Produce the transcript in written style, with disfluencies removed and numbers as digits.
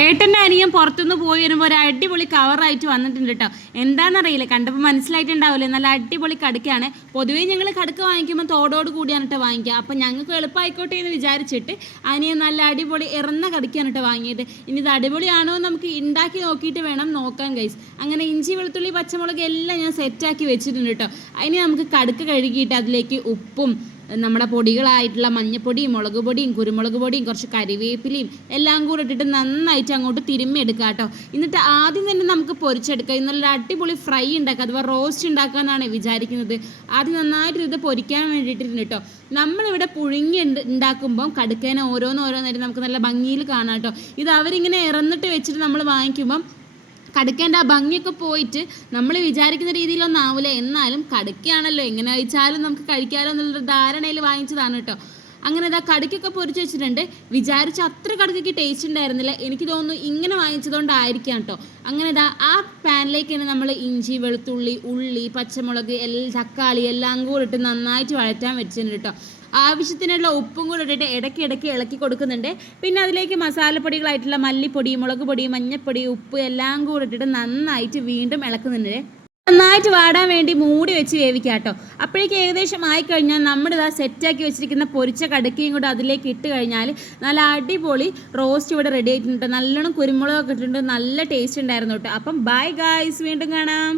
ഏട്ടൻ്റെ അനിയൻ പുറത്തുനിന്ന് പോയി വരുമ്പോൾ ഒരു അടിപൊളി കവറായിട്ട് വന്നിട്ടുണ്ട് കേട്ടോ. എന്താണെന്നറിയില്ല, കണ്ടപ്പോൾ മനസ്സിലായിട്ടുണ്ടാവില്ലേ, നല്ല അടിപൊളി കടുക്കയാണ്. പൊതുവേ ഞങ്ങൾ കടുക്ക വാങ്ങിക്കുമ്പോൾ തോടോട് കൂടിയാണ് കേട്ടോ വാങ്ങിക്കുക. അപ്പം ഞങ്ങൾക്ക് എളുപ്പമായിക്കോട്ടെ എന്ന് വിചാരിച്ചിട്ട് അനിയൻ നല്ല അടിപൊളി ഇറന്ന കടുക്കയാണ് കേട്ടോ വാങ്ങിയത്. ഇനി ഇത് അടിപൊളിയാണോ എന്ന് നമുക്ക് ഉണ്ടാക്കി നോക്കിയിട്ട് വേണം നോക്കാൻ ഗൈസ്. അങ്ങനെ ഇഞ്ചി വെളുത്തുള്ളി പച്ചമുളക് എല്ലാം ഞാൻ സെറ്റാക്കി വെച്ചിട്ടുണ്ട് കേട്ടോ. അതിന് നമുക്ക് കടുക്ക കഴുകിയിട്ട് അതിലേക്ക് ഉപ്പും നമ്മുടെ പൊടികളായിട്ടുള്ള മഞ്ഞപ്പൊടിയും മുളക് പൊടിയും കുരുമുളക് പൊടിയും കുറച്ച് കരിവേപ്പിലയും എല്ലാം കൂടെ ഇട്ടിട്ട് നന്നായിട്ട് അങ്ങോട്ട് തിരുമ്മി എടുക്കുക കേട്ടോ. എന്നിട്ട് ആദ്യം തന്നെ നമുക്ക് പൊരിച്ചെടുക്കാം. ഇന്നലെ അടിപൊളി ഫ്രൈ ഉണ്ടാക്കുക, അഥവാ റോസ്റ്റ് ഉണ്ടാക്കുക എന്നാണ് വിചാരിക്കുന്നത്. ആദ്യം നന്നായിട്ട് ഇത് പൊരിക്കാൻ വേണ്ടിയിട്ടുണ്ട് കേട്ടോ. നമ്മളിവിടെ പുഴുങ്ങി ഉണ്ടാക്കുമ്പം കടുക്കേനെ ഓരോന്നായിട്ട് നമുക്ക് നല്ല ഭംഗിയിൽ കാണാം കേട്ടോ. ഇത് അവരിങ്ങനെ ഇറന്നിട്ട് വെച്ചിട്ട് നമ്മൾ വാങ്ങിക്കുമ്പം കടുക്കേണ്ട ആ ഭംഗിയൊക്കെ പോയിട്ട് നമ്മൾ വിചാരിക്കുന്ന രീതിയിലൊന്നും ആവില്ല. എന്നാലും കടുക്കയാണല്ലോ, എങ്ങനെ കഴിച്ചാലും നമുക്ക് കഴിക്കാമല്ലോ എന്നുള്ള ധാരണയിൽ വാങ്ങിച്ചതാണ് കേട്ടോ. അങ്ങനെ ഇതാ കടുക്കൊക്കെ പൊരിച്ച് വെച്ചിട്ടുണ്ട്. വിചാരിച്ച അത്ര കടുക്കൊക്കെ ടേസ്റ്റ് ഉണ്ടായിരുന്നില്ല. എനിക്ക് തോന്നുന്നു ഇങ്ങനെ വാങ്ങിച്ചതുകൊണ്ടായിരിക്കാം കേട്ടോ. അങ്ങനെ ഇതാ ആ പാനിലേക്ക് തന്നെ നമ്മൾ ഇഞ്ചി വെളുത്തുള്ളി ഉള്ളി പച്ചമുളക് തക്കാളി എല്ലാം കൂടെ ഇട്ട് നന്നായിട്ട് വഴറ്റാൻ വെച്ചിട്ടുണ്ട് കേട്ടോ. ആവശ്യത്തിനുള്ള ഉപ്പും കൂടെ ഇട്ടിട്ട് ഇടയ്ക്ക് ഇളക്കി കൊടുക്കുന്നുണ്ട്. പിന്നെ അതിലേക്ക് മസാലപ്പൊടികളായിട്ടുള്ള മല്ലിപ്പൊടി മുളക് പൊടി മഞ്ഞൾപ്പൊടി ഉപ്പ് എല്ലാം കൂടെ ഇട്ടിട്ട് നന്നായിട്ട് വീണ്ടും ഇളക്കുന്നുണ്ട്. നന്നായിട്ട് വാടാൻ വേണ്ടി മൂടി വെച്ച് വേവിക്കുക കേട്ടോ. അപ്പോഴേക്ക് ഏകദേശം ആയിക്കഴിഞ്ഞാൽ നമ്മുടെ ഇതാ സെറ്റാക്കി വെച്ചിരിക്കുന്ന പൊരിച്ച കടുക്കയും കൂടെ അതിലേക്ക് ഇട്ട് കഴിഞ്ഞാൽ നല്ല അടിപൊളി റോസ്റ്റ് ഇവിടെ റെഡി ആയിട്ടുണ്ട്. നല്ലോണം കുരുമുളകൊക്കെ ഇട്ടിട്ടുണ്ട്, നല്ല ടേസ്റ്റ് ഉണ്ടായിരുന്നു കേട്ടോ. അപ്പം ബൈ ഗായ്സ്, വീണ്ടും കാണാം.